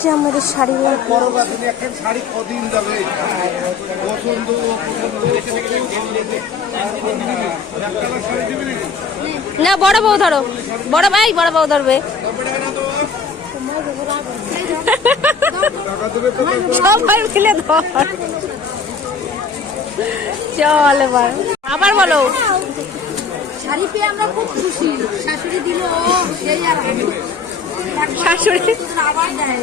যে আমাদের শাড়ি বড় শাড়ি কদিন যাবে পছন্দ না বড় বউ ধরো। বড় ভাই বড় বউ ধরবে। সবাই মিলে ধর। চল এবার। আবার বলো। শাড়ি পেয়ে আমরা খুব খুশি। শাশুড়ি দিল সেই আর। শাশুড়ি। দেয়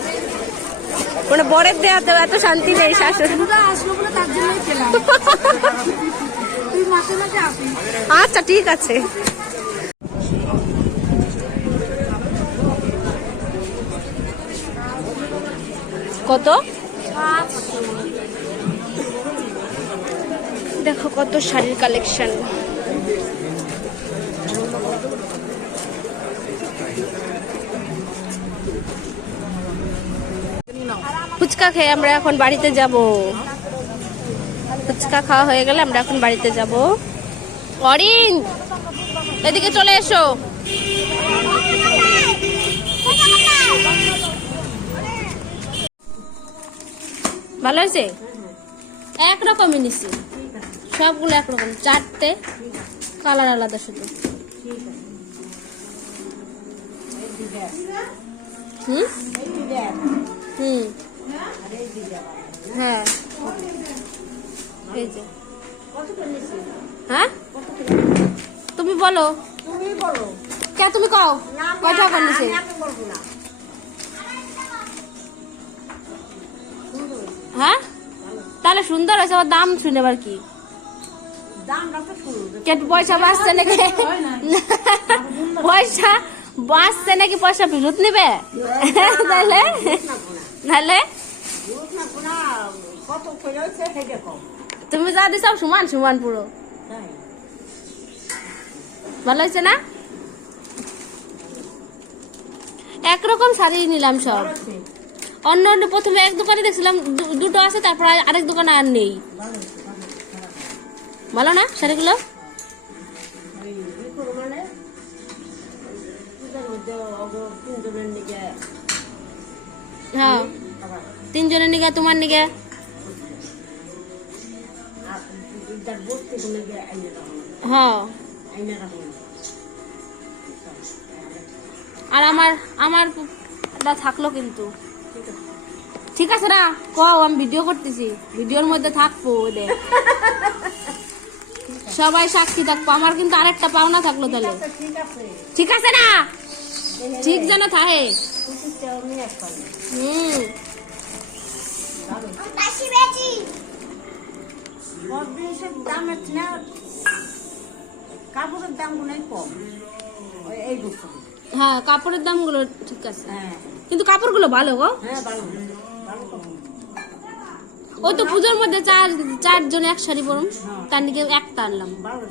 মানে বরের দেওয়াতে এত শান্তি নেই শাশুড়ি। আচ্ছা ঠিক আছে। কত? দেখো কত শাড়ির কালেকশন ফুচকা খেয়ে আমরা এখন বাড়িতে যাব। ফুচকা খাওয়া হয়ে গেলে আমরা এখন বাড়িতে যাব। অরিন, এদিকে চলে এসো। ভালো হয়েছে? একরকমই নিছি। সবগুলো একরকম, চারটে, কালার আলাদা শুধু। হুম? হুম। হ্যাঁ এই যে হ্যাঁ তুমি বলো তুমি বলো কে তুমি কও কয় টাকা নিছে হ্যাঁ তাহলে সুন্দর হয়েছে আবার দাম শুনে আবার কি শুরু কে পয়সা বাঁচছে নাকি পয়সা বাঁচছে নাকি পয়সা ফেরত নেবে তাহলে তাহলে কত করে হচ্ছে সেটা কম তুমি যা দিছ সমান সমান পুরো। ভালো হয়েছে না? একরকম শাড়ি নিলাম সব। অন্য অন্য প্রথমে এক দোকানে দেখছিলাম দুটো আছে তারপর আর- আরেক দোকানে আর নেই। ভালো না শাড়িগুলো? মানে হ্যাঁ। তিনজনের নিগে তোমার নিগে? হ্যাঁ। আর আমার আমার থাকল কিন্তু। ঠিক আছে না? কও আমি ভিডিও করতেছি। ভিডিওর মধ্যে থাকব ওদের। সবাই সাক্ষী থাকব। আমার কিন্তু আরেকটা পাওনা থাকল তাহলে। ঠিক আছে। না? ঠিক যেন থাকে। হুম। সব জিনিসের দাম না কাপড়ের কম। এই হ্যাঁ কাপড়ের দামগুলো ঠিক আছে। হ্যাঁ। কিন্তু কাপড়গুলো ভালো গো। হ্যাঁ ভালো। ভালো কম ওই তো পুজোর মধ্যে চার চারজন এক শাড়ি পরুম। তার নিকে একটা আনলাম। ভালো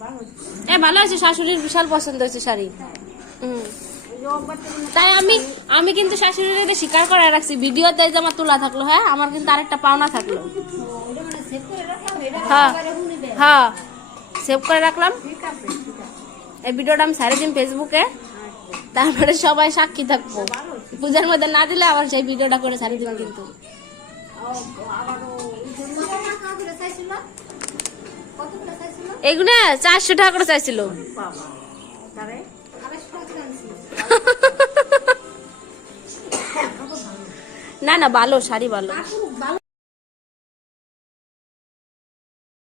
ভালো আছে। এ ভালো আছে শাশুড়ির বিশাল পছন্দ হয়েছে শাড়ি হুম এই যে একবার তো মনে- তাই আমি আমি কিন্তু শাশুড়ির এটা স্বীকার করে রাখছি। ভিডিওতে যে আমার তোলা থাকল হ্যাঁ আমার কিন্তু আরেকটা পাওনা থাকল। হ্যাঁ হ্যাঁ সেভ করে রাখলাম। এই ভিডিওটা আমি সারে দিন ফেসবুকে। তারপরে সবাই সাক্ষী থাকব। পূজার মধ্যে না দিলে আবার সেই ভিডিওটা করে সারি দিবেন কিন্তু? এগুলো চারশো টাকা করে চাইছিল। না না ভালো শাড়ি ভালো।